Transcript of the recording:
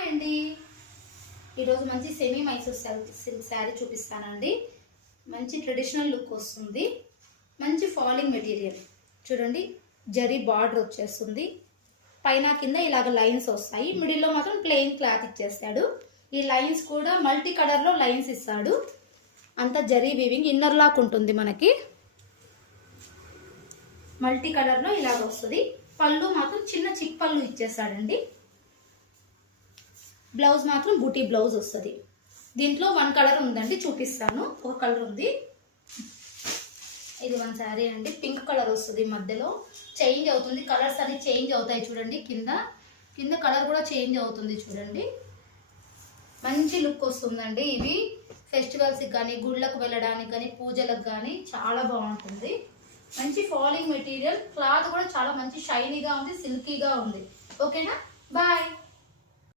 Hi అండి, ఈరోజు మంచి సెమీ మైసూర్ సిల్క్ శారీ చూపిస్తానండి. మంచి ట్రెడిషనల్ లుక్ వస్తుంది. మంచి ఫాలింగ్ మెటీరియల్ చూడండి, జరీ బార్డర్ వచ్చేస్తుంది. పైన కింద ఇలాగ లైన్స్ వస్తాయి. మిడిల్లో మాత్రం ప్లెయిన్ క్లాత్ ఇచ్చేస్తాడు. ఈ లైన్స్ కూడా మల్టీ కలర్లో లైన్స్ ఇస్తాడు. అంతా జరీ వీవింగ్ ఇన్నర్ లాక్ ఉంటుంది. మనకి మల్టీ కలర్లో ఇలాగ వస్తుంది. పళ్ళు మాత్రం చిన్న చిక్ పళ్ళు ఇచ్చేస్తాడండి. బ్లౌజ్ మాత్రం బూటీ బ్లౌజ్ వస్తుంది. దీంట్లో వన్ కలర్ ఉందండి, చూపిస్తాను. ఒక కలర్ ఉంది, ఇది వన్ శారీ అండి. పింక్ కలర్ వస్తుంది. మధ్యలో చేంజ్ అవుతుంది, కలర్స్ అన్ని చేంజ్ అవుతాయి చూడండి. కింద కింద కలర్ కూడా చేంజ్ అవుతుంది చూడండి. మంచి లుక్ వస్తుందండి. ఇవి ఫెస్టివల్స్కి కానీ, గుళ్ళకు వెళ్ళడానికి కానీ, పూజలకు కానీ చాలా బాగుంటుంది. మంచి ఫాలింగ్ మెటీరియల్, క్లాత్ కూడా చాలా మంచి షైనీగా ఉంది, సిల్కీగా ఉంది. ఓకేనా, బాయ్.